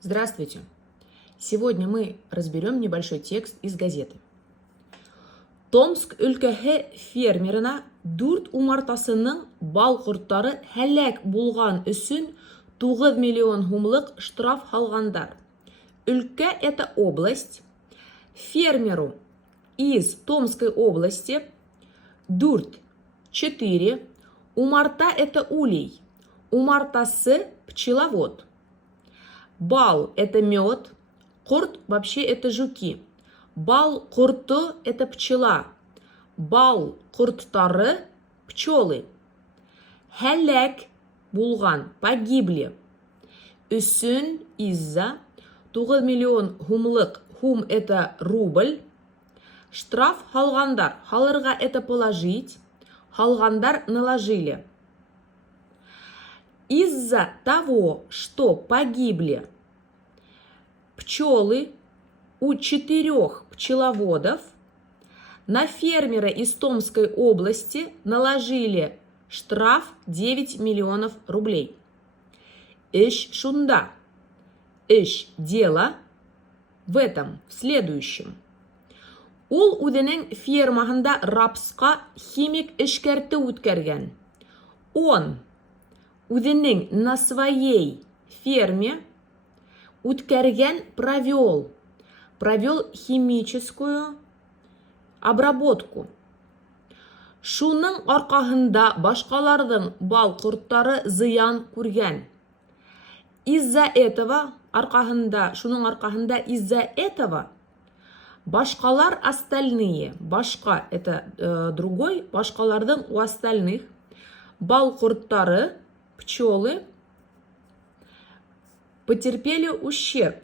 Здравствуйте! Сегодня мы разберем небольшой текст из газеты. Томск өлкәһе фермерына 4 умартасының бал корттары һәлак булган өчен 9 миллион сумлык штраф салгандар. Өлкә – это область. Фермеру из Томской области 4. Умарта – это улей. Умартасы – пчеловод. Бал – это мед. Корт вообще это жуки. Бал корты – это пчела. Бал корттары – пчелы. Һәлак булган, погибли. Өчен из-за 9 миллион сумлык, сум это рубль. Штраф салгандар, халырга это положить. Салгандар наложили. Из-за того, что погибли пчелы у 4 пчеловодов, на фермера из Томской области наложили штраф 9 миллионов рублей. Иш шунда. Иш дело в этом, в следующем. Ул үзенең фермаһында рапска химик эшкәртү үткәргән. Он үзенең на своей ферме үткәргән провел химическую обработку. Шуның аркаһында башкаларның бал корттары зыян күргән. Из-за этого шуның аркаһында из-за этого башкалар остальные, башка это другой, башкаларның у остальных бал корттары, пчелы потерпели ущерб.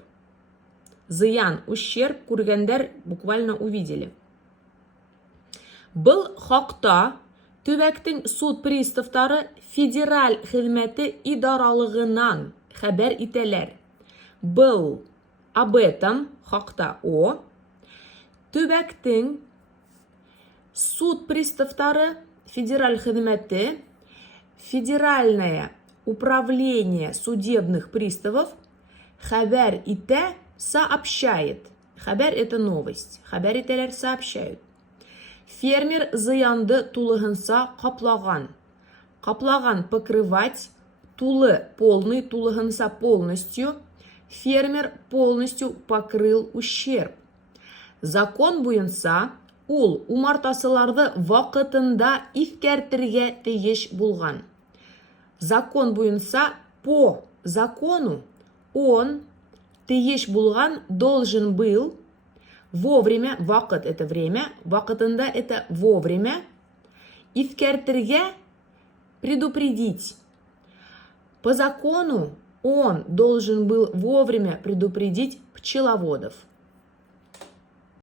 Зыян, ущерб күргәндәр буквально увидели. Был хакта төбәктең суд приставтары федераль хезмәте идаралыгынан хәбәр итәләр. Был об этом хакта төбәктең суд приставтары федераль хезмәте, федеральное управление судебных приставов хәбәр итә, сообщает. Хәбәр это новость. Хәбәр итәләр, сообщают. Фермер зыянды тулыгынса каплаган. Каплаган покрывать, тулы полный, тулыгынса полностью. Фермер полностью покрыл ущерб. Закон буенча ул умартасыларды вакытында искәртергә тиеш булган. Закон буенча, по закону, он тиеш булган должен был вовремя, вакыт это время, вакытында это вовремя, искәртергә предупредить. По закону он должен был вовремя предупредить пчеловодов.